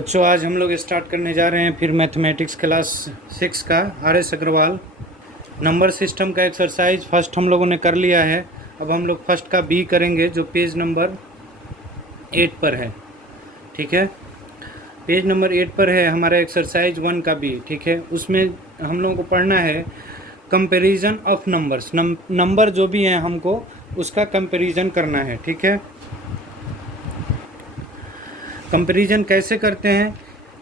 बच्चों, आज हम लोग स्टार्ट करने जा रहे हैं फिर मैथमेटिक्स क्लास 6 का आर.एस. अग्रवाल नंबर सिस्टम का एक्सरसाइज फर्स्ट हम लोगों ने कर लिया है। अब हम लोग फर्स्ट का बी करेंगे जो पेज नंबर 8 पर है। ठीक है, पेज नंबर 8 पर है हमारा एक्सरसाइज 1 का बी। ठीक है, उसमें हम लोगों को पढ़ना है कंपैरिजन ऑफ नंबर्स। नंबर जो भी हैं हमको उसका कंपैरिजन करना है। ठीक है, कंपैरिजन कैसे करते हैं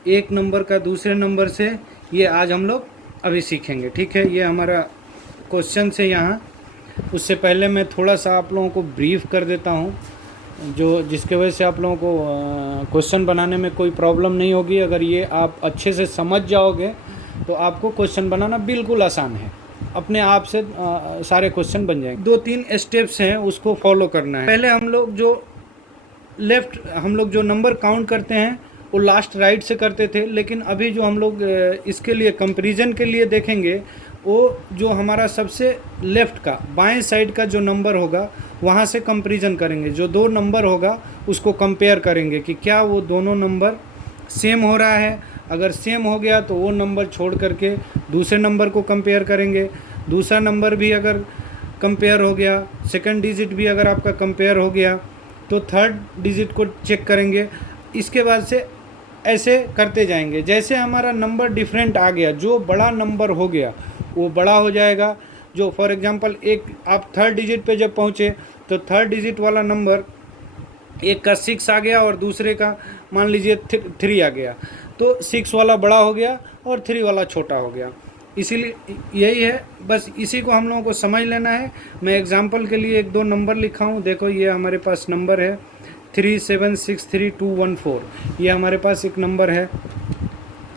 एक नंबर का दूसरे नंबर से, ये आज हम लोग अभी सीखेंगे। ठीक है, ये हमारा क्वेश्चन से यहाँ। उससे पहले मैं थोड़ा सा आप लोगों को ब्रीफ कर देता हूँ, जो जिसके वजह से आप लोगों को क्वेश्चन बनाने में कोई प्रॉब्लम नहीं होगी। अगर ये आप अच्छे से समझ जाओगे तो आपको क्वेश्चन बनाना बिल्कुल आसान है, अपने आप से सारे क्वेश्चन बन जाएंगे। 2-3 स्टेप्स हैं, उसको फॉलो करना है। पहले हम लोग जो नंबर काउंट करते हैं वो लास्ट राइट से करते थे, लेकिन अभी जो हम लोग इसके लिए कंपैरिजन के लिए देखेंगे वो जो हमारा सबसे लेफ़्ट का बाएं साइड का जो नंबर होगा वहाँ से कंपैरिजन करेंगे। जो दो नंबर होगा उसको कंपेयर करेंगे कि क्या वो दोनों नंबर सेम हो रहा है। अगर सेम हो गया तो वो नंबर छोड़ करके दूसरे नंबर को कंपेयर करेंगे। दूसरा नंबर भी अगर कंपेयर हो गया, सेकंड डिजिट भी अगर आपका कंपेयर हो गया तो थर्ड डिजिट को चेक करेंगे। इसके बाद से ऐसे करते जाएंगे। जैसे हमारा नंबर डिफरेंट आ गया, जो बड़ा नंबर हो गया वो बड़ा हो जाएगा। जो फॉर एग्जांपल एक आप थर्ड डिजिट पे जब पहुँचे तो थर्ड डिजिट वाला नंबर एक का 6 आ गया और दूसरे का मान लीजिए 3 आ गया, तो 6 वाला बड़ा हो गया और 3 वाला छोटा हो गया। इसीलिए यही है, बस इसी को हम लोगों को समझ लेना है। मैं एग्जांपल के लिए 1-2 नंबर लिखा हूँ। देखो, ये हमारे पास नंबर है 3763214, ये हमारे पास एक नंबर है।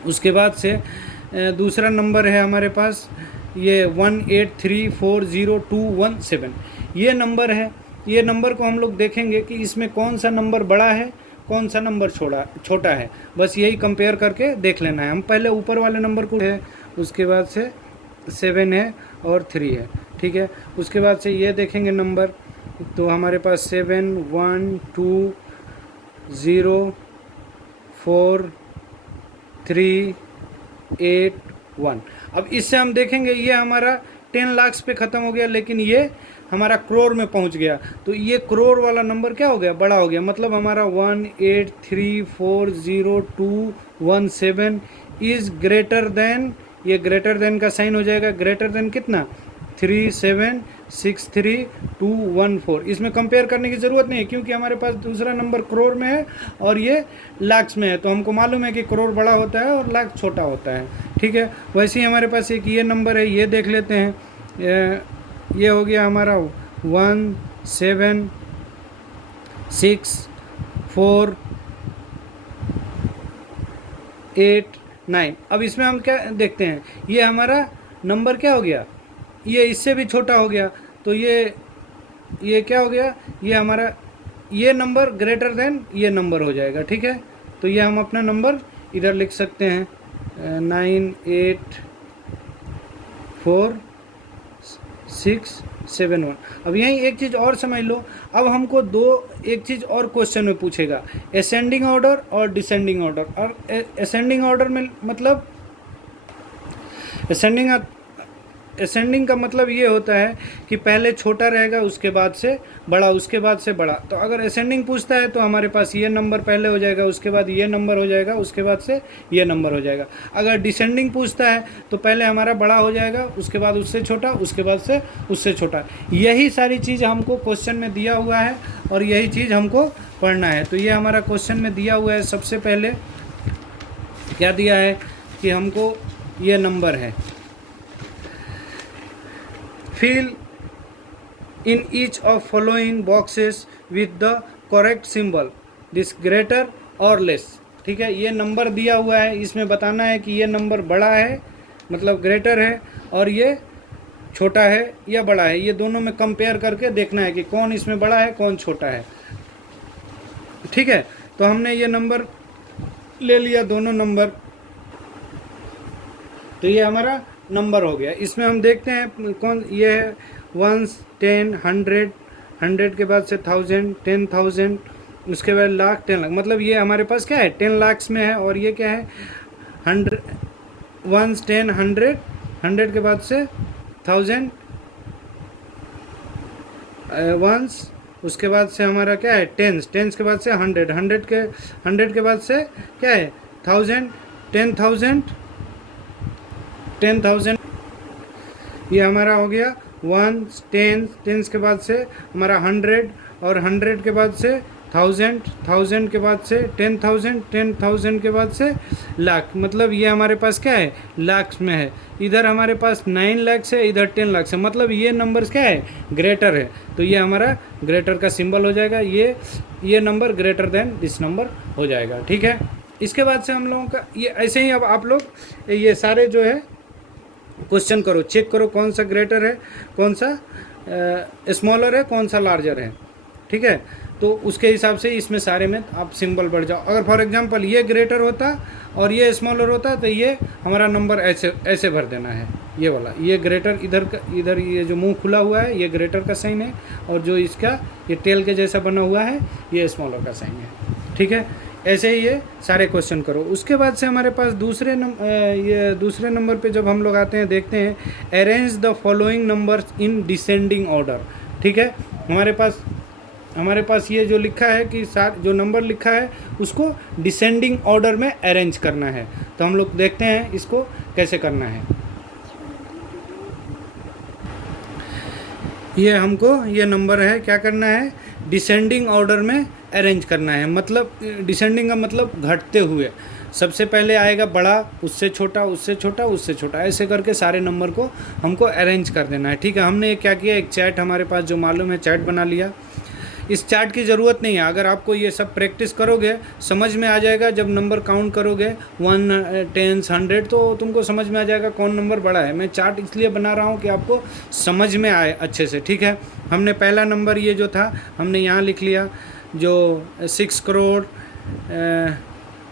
उसके बाद से दूसरा नंबर है हमारे पास ये 183402217, ये नंबर है। ये नंबर को हम लोग देखेंगे कि इसमें कौन सा नंबर बड़ा है, कौन सा नंबर छोटा है। बस यही कंपेयर करके देख लेना है। हम पहले ऊपर वाले नंबर को है, उसके बाद से 7 है और 3 है। ठीक है, उसके बाद से ये देखेंगे नंबर, तो हमारे पास 7 1 2 0 4 3 8 1। अब इससे हम देखेंगे ये हमारा 10 लाख पे ख़त्म हो गया, लेकिन ये हमारा करोड़ में पहुंच गया। तो ये करोड़ वाला नंबर क्या हो गया, बड़ा हो गया। मतलब हमारा 183402217 इज़ ग्रेटर देन, ये ग्रेटर देन का साइन हो जाएगा। ग्रेटर देन कितना, 3763214। इसमें कंपेयर करने की ज़रूरत नहीं है क्योंकि हमारे पास दूसरा नंबर करोड़ में है और ये लाख में है। तो हमको मालूम है कि करोड़ बड़ा होता है और लाख छोटा होता है। ठीक है, वैसे ही हमारे पास एक ये नंबर है, ये देख लेते हैं। ये हो गया हमारा 17648 अब इसमें हम क्या देखते हैं, ये हमारा नंबर क्या हो गया, ये इससे भी छोटा हो गया। तो ये क्या हो गया, ये हमारा ये नंबर ग्रेटर देन ये नंबर हो जाएगा। ठीक है, तो ये हम अपना नंबर इधर लिख सकते हैं 98461। अब यहीं एक चीज़ और समझ लो। अब हमको एक चीज़ और क्वेश्चन में पूछेगा, असेंडिंग ऑर्डर और डिसेंडिंग ऑर्डर। और असेंडिंग ऑर्डर में मतलब असेंडिंग का मतलब ये होता है कि पहले छोटा रहेगा, उसके बाद से बड़ा, उसके बाद से बड़ा। तो अगर असेंडिंग पूछता है तो हमारे पास ये नंबर पहले हो जाएगा, उसके बाद ये नंबर हो जाएगा, उसके बाद से ये नंबर हो जाएगा। अगर डिसेंडिंग पूछता है तो पहले हमारा बड़ा हो जाएगा, उसके बाद उससे छोटा, उसके बाद से उससे छोटा। यही सारी चीज़ हमको क्वेश्चन में दिया हुआ है और यही चीज़ हमको पढ़ना है। तो ये हमारा क्वेश्चन में दिया हुआ है। सबसे पहले क्या दिया है कि हमको ये नंबर है, fill in each of following boxes with the correct symbol, this greater or less। ठीक है, ये नंबर दिया हुआ है, इसमें बताना है कि ये नंबर बड़ा है मतलब ग्रेटर है और ये छोटा है या बड़ा है। ये दोनों में कंपेयर करके देखना है कि कौन इसमें बड़ा है कौन छोटा है। ठीक है, तो हमने ये नंबर ले लिया, दोनों नंबर, तो ये हमारा नंबर हो गया। इसमें हम देखते हैं कौन ये है 1 10 100 100 के बाद से 1000 10,000 उसके बाद लाख, 10 लाख, मतलब ये हमारे पास क्या है 10 लाख में है। और ये क्या है 100, 1 10 100, 100 के बाद से 1000 वंस, उसके बाद से हमारा क्या है टेंस, टेंस के बाद से 100, 100 के बाद से क्या है 1000, 10,000, 10,000, ये हमारा हो गया 1 10, 10 के बाद से हमारा 100, और 100 के बाद से 1000, 1000 के बाद से 10,000, 10,000 के बाद से लाख, मतलब ये हमारे पास क्या है लाख में है। इधर हमारे पास 9 लाख है, इधर 10 लाख है, मतलब ये नंबर क्या है ग्रेटर है, तो ये हमारा ग्रेटर का सिंबल हो जाएगा। ये number greater than this number हो जाएगा, ठीक है। इसके बाद से हम लोगों का ये ऐसे ही, अब आप लोग ये सारे जो है क्वेश्चन करो, चेक करो कौन सा ग्रेटर है, कौन सा स्मॉलर है, कौन सा लार्जर है, ठीक है। तो उसके हिसाब से इसमें सारे में आप सिंबल बढ़ जाओ। अगर फॉर एग्जांपल ये ग्रेटर होता और ये स्मॉलर होता तो ये हमारा नंबर ऐसे भर देना है, ये वाला, ये ग्रेटर इधर ये जो मुंह खुला हुआ है ये ग्रेटर का साइन है, और जो इसका ये टेल के जैसा बना हुआ है ये स्मॉलर का साइन है, ठीक है। ऐसे ही ये सारे क्वेश्चन करो। उसके बाद से हमारे पास दूसरे नंबर पे जब हम लोग आते हैं, देखते हैं arrange the following numbers in descending order, ठीक है। हमारे पास ये जो लिखा है कि जो नंबर लिखा है उसको डिसेंडिंग ऑर्डर में अरेंज करना है। तो हम लोग देखते हैं इसको कैसे करना है। ये नंबर है, क्या करना है डिसेंडिंग ऑर्डर में अरेंज करना है, मतलब डिसेंडिंग का मतलब घटते हुए, सबसे पहले आएगा बड़ा, उससे छोटा, उससे छोटा, उससे छोटा, ऐसे करके सारे नंबर को हमको अरेंज कर देना है, ठीक है। हमने क्या किया, एक चार्ट हमारे पास जो मालूम है चार्ट बना लिया। इस चार्ट की ज़रूरत नहीं है, अगर आपको ये सब प्रैक्टिस करोगे समझ में आ जाएगा। जब नंबर काउंट करोगे 1 10 100 तो तुमको समझ में आ जाएगा कौन नंबर बड़ा है। मैं चार्ट इसलिए बना रहा हूँ कि आपको समझ में आए अच्छे से, ठीक है। हमने पहला नंबर ये जो था हमने यहाँ लिख लिया, जो 6 करोड़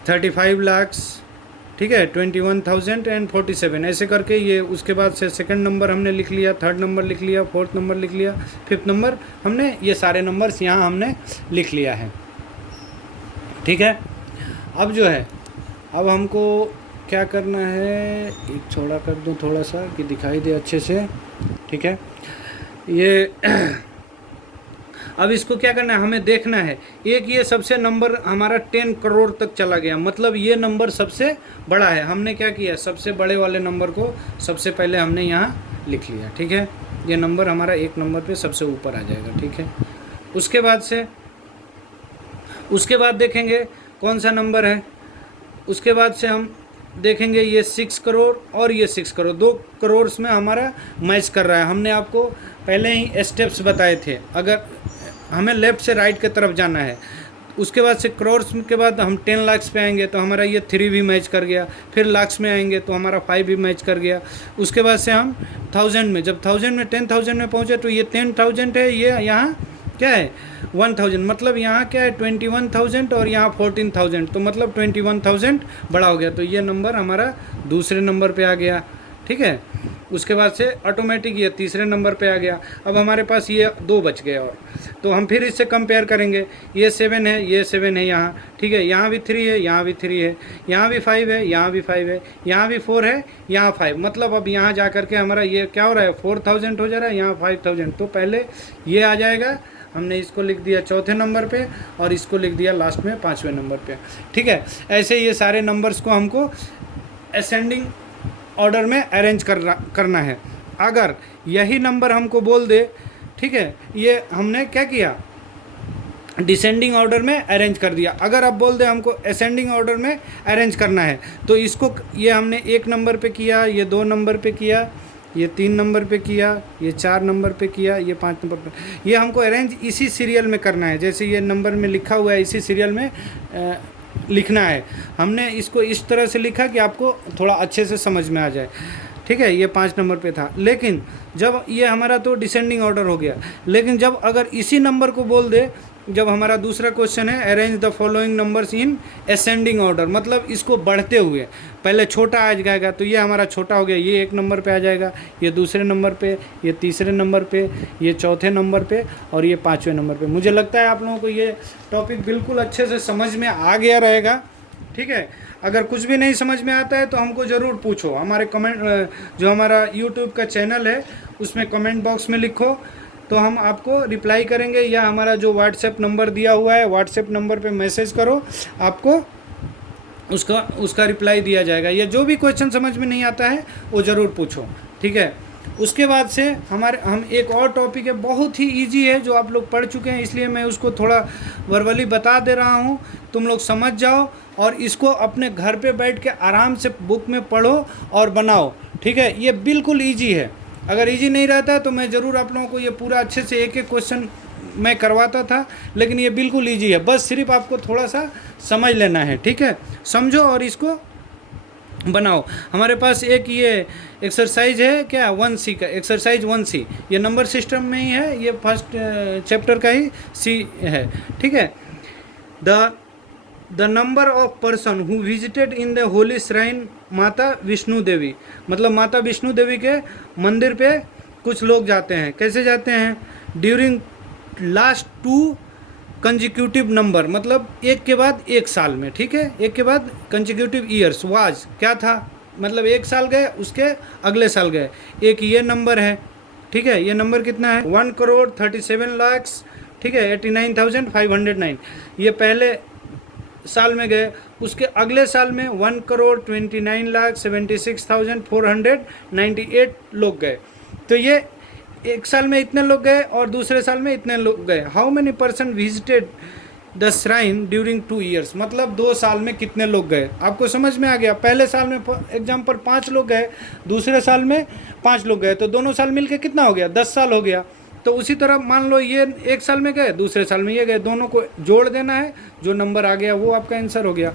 35 लाख, ठीक है, 21,047, ऐसे करके ये। उसके बाद से सेकंड नंबर हमने लिख लिया, थर्ड नंबर लिख लिया, फोर्थ नंबर लिख लिया, फिफ्थ नंबर, हमने ये सारे नंबर्स यहाँ हमने लिख लिया है, ठीक है। अब जो है, अब हमको क्या करना है, एक छोड़ा कर दूँ थोड़ा सा कि दिखाई दे अच्छे से, ठीक है। ये अब इसको क्या करना है, हमें देखना है। एक ये सबसे नंबर हमारा 10 करोड़ तक चला गया, मतलब ये नंबर सबसे बड़ा है। हमने क्या किया, सबसे बड़े वाले नंबर को सबसे पहले हमने यहाँ लिख लिया, ठीक है। ये नंबर हमारा एक नंबर पे सबसे ऊपर आ जाएगा, ठीक है। उसके बाद देखेंगे कौन सा नंबर है। उसके बाद से हम देखेंगे ये 6 करोड़ और ये 6 करोड़, 2 करोड़ में हमारा मैच कर रहा है। हमने आपको पहले ही स्टेप्स बताए थे, अगर हमें लेफ़्ट से राइट की तरफ जाना है। उसके बाद से करोड़ के बाद हम 10 लाख पे आएंगे तो हमारा ये 3 भी मैच कर गया, फिर लाख्स में आएंगे तो हमारा 5 भी मैच कर गया। उसके बाद से हम 1000 में, जब 1000 में 10,000 में पहुँचे तो ये 10,000 है, ये यहाँ क्या है 1000, मतलब यहाँ क्या है 21,000 और यहाँ 14,000, तो मतलब 21,000 बड़ा हो गया, तो ये नंबर हमारा दूसरे नंबर पे आ गया, ठीक है। उसके बाद से ऑटोमेटिक ये तीसरे नंबर पे आ गया। अब हमारे पास ये 2 बच गए, और तो हम फिर इससे कंपेयर करेंगे। ये 7 है, ये 7 है यहाँ, ठीक है। यहाँ भी 3 है, यहाँ भी 3 है, यहाँ भी 5 है, यहाँ भी 5 है, यहाँ भी 4 है, यहाँ 5, मतलब अब यहाँ जा करके हमारा ये क्या हो रहा है 4,000 हो जा रहा है, यहाँ 5,000। तो पहले ये आ जाएगा, हमने इसको लिख दिया चौथे नंबर पे और इसको लिख दिया लास्ट में 5वें नंबर पे, ठीक है। ऐसे ये सारे नंबर्स को हमको असेंडिंग ऑर्डर में अरेंज करना है। अगर यही नंबर हमको बोल दे, ठीक है, ये हमने क्या किया डिसेंडिंग ऑर्डर में अरेंज कर दिया। अगर आप बोल दे हमको असेंडिंग ऑर्डर में अरेंज करना है, तो इसको ये हमने 1 नंबर पे किया, ये 2 नंबर पे किया, ये 3 नंबर पे किया, ये 4 नंबर पे किया, ये 5 नंबर पे, ये हमको अरेंज इसी सीरियल में करना है। जैसे ये नंबर में लिखा हुआ है इसी सीरियल में लिखना है। हमने इसको इस तरह से लिखा कि आपको थोड़ा अच्छे से समझ में आ जाए, ठीक है। ये 5 नंबर पे था, लेकिन जब ये हमारा तो डिसेंडिंग ऑर्डर हो गया, लेकिन जब अगर इसी नंबर को बोल दे जब हमारा दूसरा क्वेश्चन है arrange the following numbers in ascending order, मतलब इसको बढ़ते हुए, पहले छोटा आ जाएगा तो ये हमारा छोटा हो गया, ये 1 नंबर पे आ जाएगा, ये दूसरे नंबर पे, ये तीसरे नंबर पे, ये चौथे नंबर पे और ये 5वें नंबर पे। मुझे लगता है आप लोगों को ये टॉपिक बिल्कुल अच्छे से समझ में आ गया रहेगा। ठीक है, अगर कुछ भी नहीं समझ में आता है तो हमको ज़रूर पूछो, हमारे कमेंट, जो हमारा यूट्यूब का चैनल है उसमें कमेंट बॉक्स में लिखो तो हम आपको रिप्लाई करेंगे, या हमारा जो व्हाट्सएप नंबर दिया हुआ है व्हाट्सएप नंबर पे मैसेज करो, आपको उसका रिप्लाई दिया जाएगा। या जो भी क्वेश्चन समझ में नहीं आता है वो ज़रूर पूछो। ठीक है, उसके बाद से हम एक और टॉपिक है, बहुत ही इजी है, जो आप लोग पढ़ चुके हैं, इसलिए मैं उसको थोड़ा वर्बली बता दे रहा हूँ, तुम लोग समझ जाओ और इसको अपने घर पे बैठ के आराम से बुक में पढ़ो और बनाओ। ठीक है, ये बिल्कुल ईजी है। अगर इजी नहीं रहता तो मैं ज़रूर आप लोगों को ये पूरा अच्छे से एक एक क्वेश्चन मैं करवाता था, लेकिन ये बिल्कुल इजी है, बस सिर्फ आपको थोड़ा सा समझ लेना है। ठीक है, समझो और इसको बनाओ। हमारे पास एक ये एक्सरसाइज है क्या 1C का, एक्सरसाइज 1C, ये नंबर सिस्टम में ही है, ये फर्स्ट चैप्टर का ही C है। ठीक है, the number of person who visited in the Holi shrine माता विष्णु देवी, मतलब माता विष्णु देवी के मंदिर पे कुछ लोग जाते हैं। कैसे जाते हैं? ड्यूरिंग लास्ट 2 कंजिक्यूटिव नंबर, मतलब एक के बाद एक साल में। ठीक है, एक के बाद कंजिक्यूटिव ईयर्स वाज क्या था, मतलब एक साल गए उसके अगले साल गए। एक ये नंबर है, ठीक है, ये नंबर कितना है 1,37,00,000, ठीक है 89,509, ये पहले साल में गए। उसके अगले साल में 1,29,76,498 लोग गए। तो ये एक साल में इतने लोग गए और दूसरे साल में इतने लोग गए। How many person visited the shrine during 2 years, मतलब 2 साल में कितने लोग गए। आपको समझ में आ गया? पहले साल में एग्जाम्पल 5 लोग गए, दूसरे साल में 5 लोग गए, तो दोनों साल मिलके कितना हो गया 10 साल हो गया। तो उसी तरह मान लो ये एक साल में गए, दूसरे साल में ये गए, दोनों को जोड़ देना है, जो नंबर आ गया वो आपका आंसर हो गया।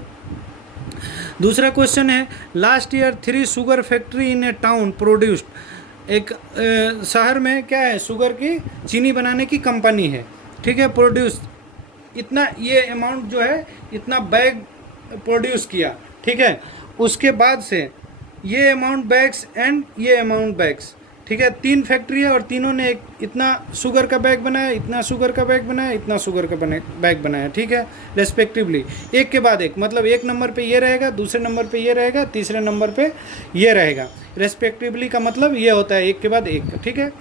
दूसरा क्वेश्चन है last year 3 sugar factory in A town produced, एक शहर में क्या है शुगर की चीनी बनाने की कंपनी है। ठीक है, प्रोड्यूस इतना, ये अमाउंट जो है इतना बैग प्रोड्यूस किया। ठीक है, उसके बाद से ये अमाउंट बैग्स एंड ये अमाउंट बैग्स। ठीक है, 3 फैक्ट्री है और तीनों ने एक इतना शुगर का बैग बनाया, इतना शुगर का बैग बनाया, इतना शुगर का बैग बनाया। ठीक है, रेस्पेक्टिवली एक के बाद एक, मतलब एक नंबर पे ये रहेगा, दूसरे नंबर पे ये रहेगा, तीसरे नंबर पे ये रहेगा। रेस्पेक्टिवली का मतलब ये होता है एक के बाद एक। ठीक है,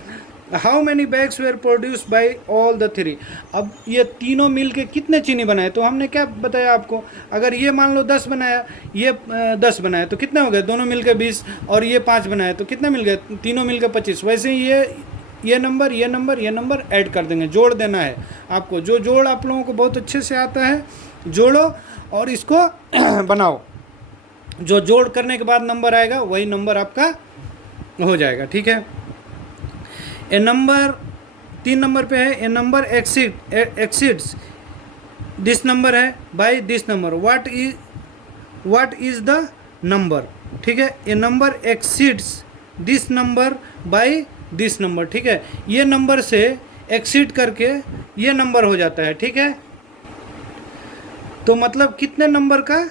how many bags were produced by all the 3, अब ये तीनों मिल के कितने चीनी बनाए, तो हमने क्या बताया आपको, अगर ये मान लो 10 बनाया, ये 10 बनाया तो कितने हो गए, दोनों मिल के 20, और ये 5 बनाए तो कितने मिल गए, तीनों मिल के 25। वैसे ही ये नंबर ऐड कर देंगे, जोड़ देना है आपको। जो जोड़ आप लोगों को बहुत अच्छे से आता है, जोड़ो और इसको बनाओ। जो जोड़ करने के बाद नंबर आएगा वही नंबर आपका हो जाएगा। ठीक है, ए नंबर 3 नंबर पे है, a number exceeds this number है by this number, what is the number. ठीक है, a number exceeds this number by this number. ठीक है, ये नंबर से एक्सीड करके ये नंबर हो जाता है। ठीक है, तो मतलब कितने नंबर का,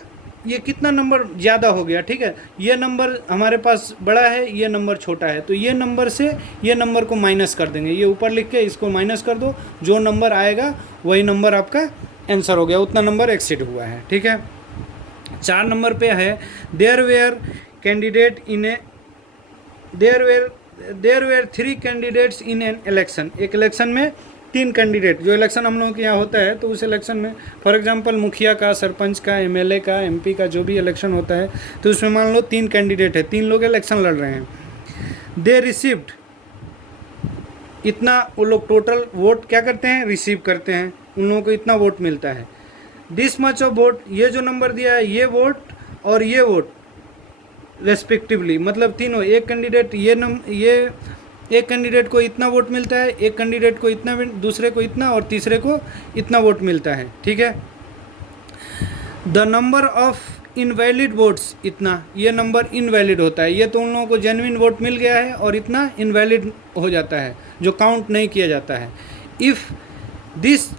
ये कितना नंबर ज़्यादा हो गया। ठीक है, ये नंबर हमारे पास बड़ा है, ये नंबर छोटा है, तो ये नंबर से ये नंबर को माइनस कर देंगे, ये ऊपर लिख के इसको माइनस कर दो, जो नंबर आएगा वही नंबर आपका आंसर हो गया, उतना नंबर एक्सीड हुआ है। ठीक है, 4 नंबर पे है there were 3 candidates in an election, एक इलेक्शन में 3 कैंडिडेट, जो इलेक्शन हम लोगों के यहाँ होता है तो उस इलेक्शन में फॉर एग्जांपल मुखिया का, सरपंच का, एमएलए का, एमपी का, जो भी इलेक्शन होता है तो उसमें मान लो 3 कैंडिडेट है, 3 लोग इलेक्शन लड़ रहे हैं। दे रिसीव्ड इतना, वो लोग टोटल वोट क्या करते हैं, रिसीव करते हैं, उन लोगों को इतना वोट मिलता है। दिस मच ऑफ वोट, ये जो नंबर दिया है ये वोट और ये वोट रेस्पेक्टिवली, मतलब तीनों, एक कैंडिडेट ये एक कैंडिडेट को इतना वोट मिलता है, एक कैंडिडेट को इतना, दूसरे को इतना और तीसरे को इतना वोट मिलता है। ठीक है, the number of invalid votes इतना, ये नंबर इनवैलिड होता है, ये तो उन लोगों को जेन्युइन वोट मिल गया है और इतना इनवैलिड हो जाता है, जो काउंट नहीं किया जाता है। If this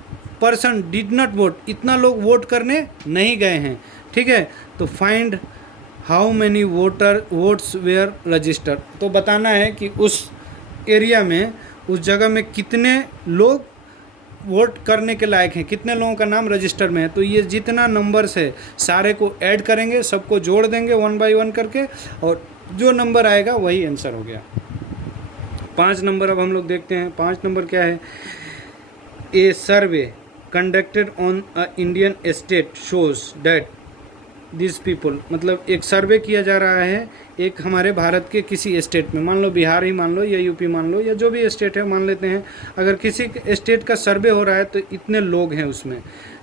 person did not vote, इतना लोग वोट करने नहीं गए हैं, ठीक है। तो find how many votes were registered, तो बताना है कि उस एरिया में, उस जगह में कितने लोग वोट करने के लायक हैं, कितने लोगों का नाम रजिस्टर में है। तो ये जितना नंबर्स है सारे को ऐड करेंगे, सबको जोड़ देंगे 1 बाय 1 करके, और जो नंबर आएगा वही आंसर हो गया। 5 नंबर अब हम लोग देखते हैं। 5 नंबर क्या है? A survey conducted on a Indian state shows that this people, मतलब एक सर्वे किया जा रहा है एक हमारे भारत के किसी स्टेट में, मान लो बिहार ही मान लो या यूपी मान लो या जो भी स्टेट है मान लेते हैं, अगर किसी स्टेट का सर्वे हो रहा है तो इतने लोग हैं उसमें।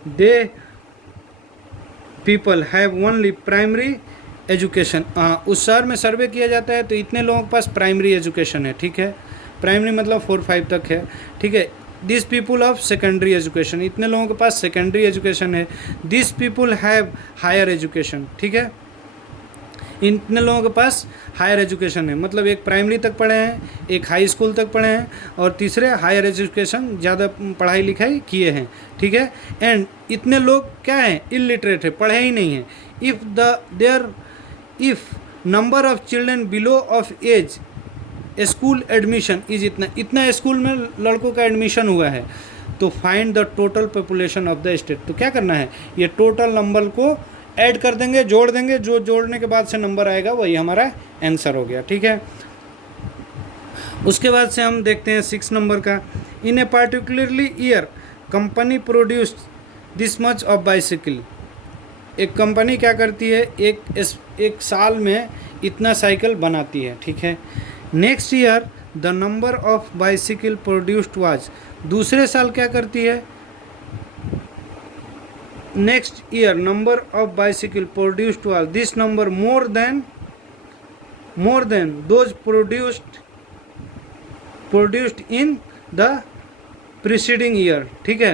They people have only primary education, उस शहर में सर्वे किया जाता है तो इतने लोगों के पास प्राइमरी एजुकेशन है, ठीक है। प्राइमरी मतलब 4-5 तक है, ठीक है। This people of secondary education, इतने लोगों के पास सेकेंडरी एजुकेशन है। This people have higher education, ठीक है। इतने लोगों के पास हायर एजुकेशन है, मतलब एक प्राइमरी तक पढ़े हैं, एक हाई स्कूल तक पढ़े हैं, और तीसरे हायर एजुकेशन, ज़्यादा पढ़ाई लिखाई किए हैं, ठीक है। एंड इतने लोग क्या हैं? इलिटरेट है, पढ़े ही नहीं हैं। If number of children below of age school admission is इतना स्कूल में लड़कों का एडमिशन हुआ है, तो find the total population of the state, तो क्या करना है? ये टोटल नंबर को ऐड कर देंगे, जोड़ देंगे, जो जोड़ने के बाद से नंबर आएगा वही हमारा आंसर हो गया, ठीक है। उसके बाद से हम देखते हैं 6 नंबर का। In a particularly year company produced this much of bicycle, एक कंपनी क्या करती है, एक साल में इतना साइकिल बनाती है, ठीक है। Next year the number of bicycle produced was, दूसरे साल क्या करती है? Next year number of bicycle produced was this number more than those produced in the preceding year, ठीक है।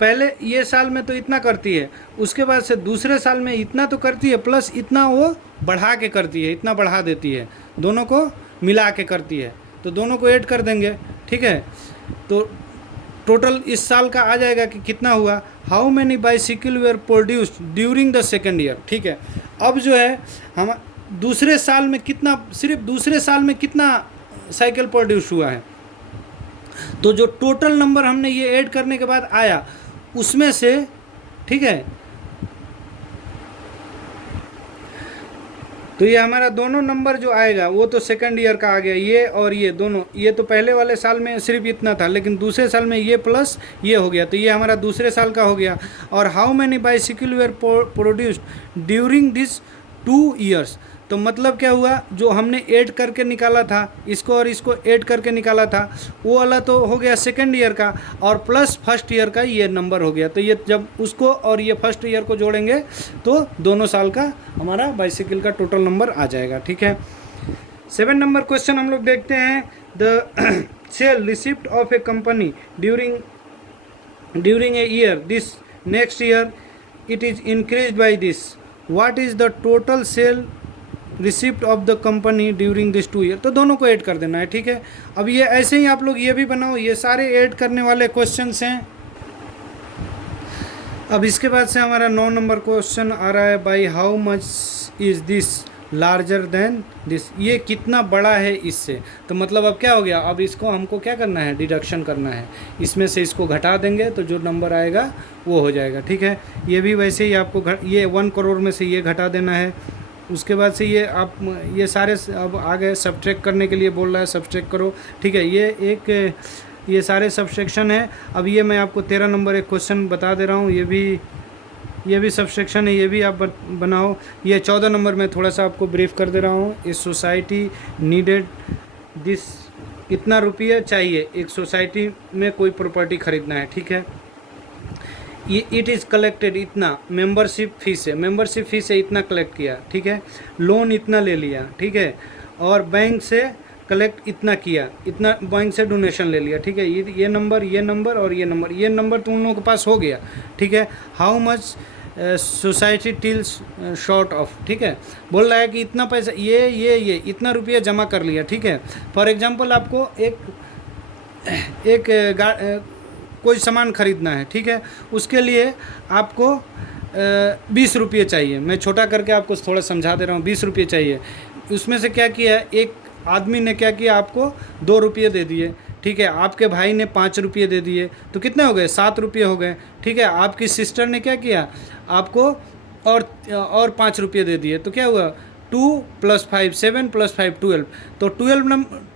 पहले ये साल में तो इतना करती है, उसके बाद से दूसरे साल में इतना तो करती है, प्लस इतना वो बढ़ा के करती है, इतना बढ़ा देती है, दोनों को मिला के करती है, तो दोनों को ऐड कर देंगे, ठीक है। तो टोटल इस साल का आ जाएगा कि कितना हुआ, how many bicycle were produced during the second year, ठीक है। अब जो है हम दूसरे साल में कितना, सिर्फ दूसरे साल में कितना साइकिल प्रोड्यूस हुआ है, तो जो टोटल नंबर हमने ये ऐड करने के बाद आया उसमें से, ठीक है। तो ये हमारा दोनों नंबर जो आएगा वो तो सेकंड ईयर का आ गया, ये और ये दोनों, ये तो पहले वाले साल में सिर्फ इतना था, लेकिन दूसरे साल में ये प्लस ये हो गया, तो ये हमारा दूसरे साल का हो गया। और how many bicycle were produced during this 2 years, तो मतलब क्या हुआ, जो हमने ऐड करके निकाला था, इसको और इसको ऐड करके निकाला था, वो वाला तो हो गया सेकंड ईयर का, और प्लस फर्स्ट ईयर का ये नंबर हो गया। तो ये जब उसको और ये फर्स्ट ईयर को जोड़ेंगे तो दोनों साल का हमारा बाइसिकल का टोटल नंबर आ जाएगा, ठीक है। 7 नंबर क्वेश्चन हम लोग देखते हैं। The sale receipt of a company during a year, this next year it is increase by this, what is the total sale receipt of the company during this 2 year, तो दोनों को add कर देना है, ठीक है। अब ये ऐसे ही आप लोग ये भी बनाओ, ये सारे ऐड करने वाले क्वेश्चंस हैं। अब इसके बाद से हमारा 9 नंबर क्वेश्चन आ रहा है, by how much is this larger than this, ये कितना बड़ा है इससे, तो मतलब अब क्या हो गया, अब इसको हमको क्या करना है, डिडक्शन करना है, इसमें से इसको घटा देंगे तो जो नंबर आएगा वो हो जाएगा, ठीक है। ये भी वैसे ही आपको ये 1 करोड़ में से ये घटा देना है। उसके बाद से ये आप ये सारे अब आ गए, सब्ट्रैक्ट करने के लिए बोल रहा है, सब्ट्रैक्ट करो, ठीक है। ये सारे सब्ट्रैक्शन है। अब ये मैं आपको 13 नंबर एक क्वेश्चन बता दे रहा हूँ, ये भी सब्ट्रैक्शन है, ये भी आप बनाओ। ये 14 नंबर में थोड़ा सा आपको ब्रीफ कर दे रहा हूँ। इस सोसाइटी नीडेड दिस, इतना रुपये चाहिए, एक सोसाइटी में कोई प्रॉपर्टी खरीदना है, ठीक है। ये इट इज़ कलेक्टेड, इतना मेंबरशिप फीस है, मेंबरशिप फीस है, इतना कलेक्ट किया, ठीक है। लोन इतना ले लिया, ठीक है। और बैंक से कलेक्ट इतना किया, इतना बैंक से डोनेशन ले लिया, ठीक है। ये नंबर और ये नंबर तो उन लोगों के पास हो गया, ठीक है। How much society tills short of, ठीक है। बोल रहा है कि इतना पैसा, ये इतना रुपया जमा कर लिया, ठीक है। फॉर एग्जांपल आपको एक कोई सामान खरीदना है, ठीक है, उसके लिए आपको 20 रुपये चाहिए। मैं छोटा करके आपको थोड़ा समझा दे रहा हूँ, 20 रुपये चाहिए। उसमें से क्या किया, एक आदमी ने क्या किया, आपको 2 रुपये दे दिए, ठीक है, आपके भाई ने 5 रुपये दे दिए, तो कितने हो गए, 7 रुपये हो गए, ठीक है। आपकी सिस्टर ने क्या किया, आपको और 5 रुपये दे दिए, तो क्या हुआ, 2 + 5 7 + 5 12, तो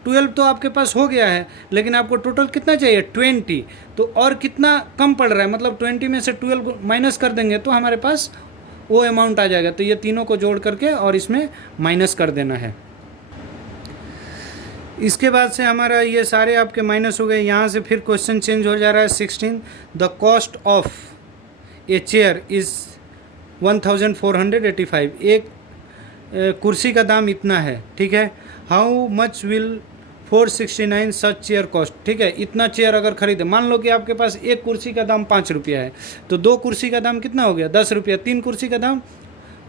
12 तो आपके पास हो गया है, लेकिन आपको टोटल कितना चाहिए, 20। तो और कितना कम पड़ रहा है, मतलब 20 में से 12 माइनस कर देंगे तो हमारे पास वो अमाउंट आ जाएगा। तो ये तीनों को जोड़ करके और इसमें माइनस कर देना है। इसके बाद से हमारा ये सारे आपके माइनस हो गए। यहाँ से फिर क्वेश्चन चेंज हो जा रहा है 16, the cost of a chair is 1485, एक कुर्सी का दाम इतना है, ठीक है। How much will 469 such chair cost, ठीक है, इतना चेयर अगर खरीदे, मान लो कि आपके पास एक कुर्सी का दाम 5 रुपया है, तो 2 कुर्सी का दाम कितना हो गया, 10 रुपया, 3 कुर्सी का दाम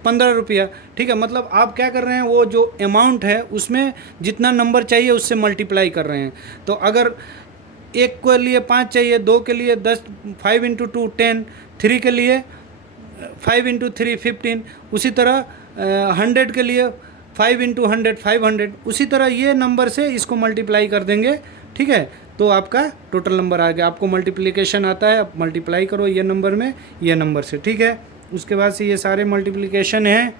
15 रुपया, ठीक है। मतलब आप क्या कर रहे हैं, वो जो अमाउंट है उसमें जितना नंबर चाहिए उससे मल्टीप्लाई कर रहे हैं। तो अगर एक के लिए 5 चाहिए, 2 के लिए 10, 5 × 2 10, 3 के लिए 5 × 3 15, उसी तरह 100 के लिए 5 × 100 500, उसी तरह ये नंबर से इसको मल्टीप्लाई कर देंगे, ठीक है। तो आपका टोटल नंबर आ गया। आपको मल्टीप्लिकेशन आता है, आप मल्टीप्लाई करो ये नंबर में ये नंबर से, ठीक है। उसके बाद से ये सारे मल्टीप्लिकेशन हैं।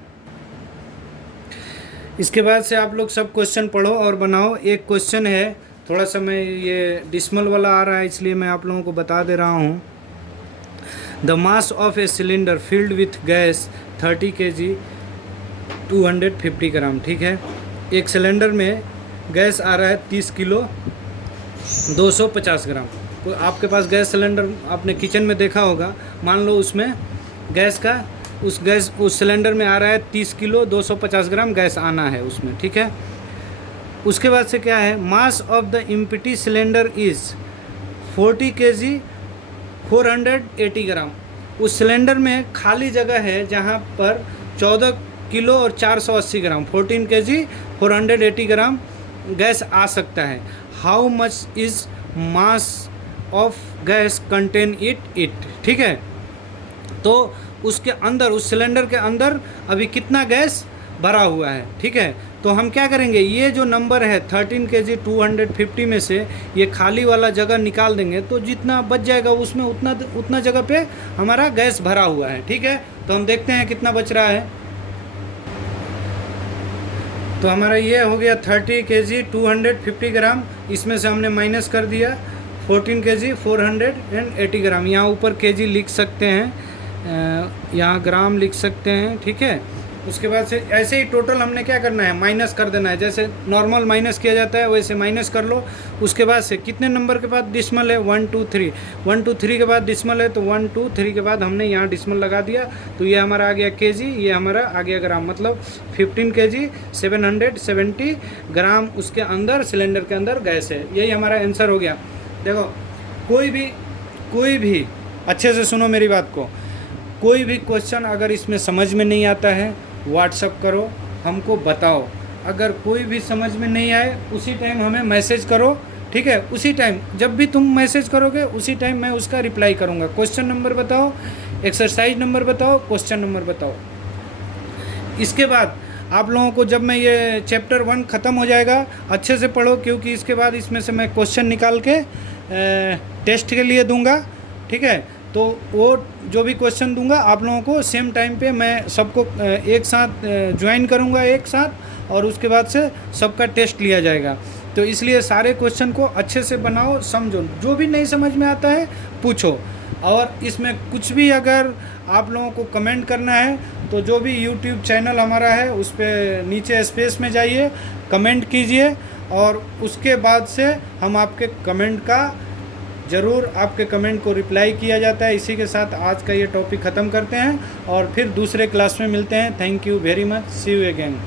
इसके बाद से आप लोग सब क्वेश्चन पढ़ो और बनाओ। एक क्वेश्चन है, थोड़ा सा मैं ये डिसमल वाला आ रहा है इसलिए मैं आप लोगों को बता दे रहा हूँ। The mass of a cylinder filled with gas 30 kg 250 ग्राम, ठीक है। एक सिलेंडर में गैस आ रहा है 30 किलो 250 ग्राम। तो आपके पास गैस सिलेंडर आपने किचन में देखा होगा, मान लो उसमें गैस का उस सिलेंडर में आ रहा है 30 किलो 250 ग्राम गैस आना है उसमें, ठीक है। उसके बाद से क्या है, mass of the empty cylinder is 40 kg 480 ग्राम। उस सिलेंडर में खाली जगह है जहाँ पर 14 किलो और 480 ग्राम 14 kg 480 ग्राम गैस आ सकता है। How much is mass of gas contain it, ठीक है। तो उसके अंदर, उस सिलेंडर के अंदर अभी कितना गैस भरा हुआ है, ठीक है। तो हम क्या करेंगे, ये जो नंबर है 13 kg 250 में से ये खाली वाला जगह निकाल देंगे, तो जितना बच जाएगा उसमें उतना जगह पे हमारा गैस भरा हुआ है, ठीक है। तो हम देखते हैं कितना बच रहा है। तो हमारा ये हो गया 30 kg 250 ग्राम, इसमें से हमने माइनस कर दिया 14 kg 480 ग्राम। यहाँ ऊपर kg लिख सकते हैं, यहाँ ग्राम लिख सकते हैं, ठीक है। उसके बाद से ऐसे ही टोटल हमने क्या करना है, माइनस कर देना है। जैसे नॉर्मल माइनस किया जाता है वैसे माइनस कर लो। उसके बाद से कितने नंबर के बाद डिसमल है, 1 2 3, 1 2 3 के बाद डिसमल है, तो 1 2 3 के बाद हमने यहाँ डिसमल लगा दिया, तो ये हमारा आ गया kg, ये हमारा आ गया ग्राम। मतलब 15 kg 770 ग्राम उसके अंदर, सिलेंडर के अंदर गैस है। यही हमारा आंसर हो गया। देखो, कोई भी अच्छे से सुनो मेरी बात को, कोई भी क्वेश्चन अगर इसमें समझ में नहीं आता है व्हाट्सअप करो, हमको बताओ। अगर कोई भी समझ में नहीं आए उसी टाइम हमें मैसेज करो, ठीक है। उसी टाइम जब भी तुम मैसेज करोगे उसी टाइम मैं उसका रिप्लाई करूँगा। क्वेश्चन नंबर बताओ, एक्सरसाइज नंबर बताओ, क्वेश्चन नंबर बताओ। इसके बाद आप लोगों को जब मैं ये चैप्टर 1 ख़त्म हो जाएगा, अच्छे से पढ़ो, क्योंकि इसके बाद इसमें से मैं क्वेश्चन निकाल के टेस्ट के लिए दूंगा, ठीक है। तो वो जो भी क्वेश्चन दूंगा आप लोगों को सेम टाइम पे मैं सबको एक साथ ज्वाइन करूंगा एक साथ, और उसके बाद से सबका टेस्ट लिया जाएगा। तो इसलिए सारे क्वेश्चन को अच्छे से बनाओ, समझो, जो भी नहीं समझ में आता है पूछो। और इसमें कुछ भी अगर आप लोगों को कमेंट करना है तो जो भी यूट्यूब चैनल हमारा है उस पर नीचे स्पेस में जाइए, कमेंट कीजिए, और उसके बाद से हम आपके कमेंट का ज़रूर, आपके कमेंट को रिप्लाई किया जाता है। इसी के साथ आज का ये टॉपिक ख़त्म करते हैं और फिर दूसरे क्लास में मिलते हैं। Thank you very much, see you again.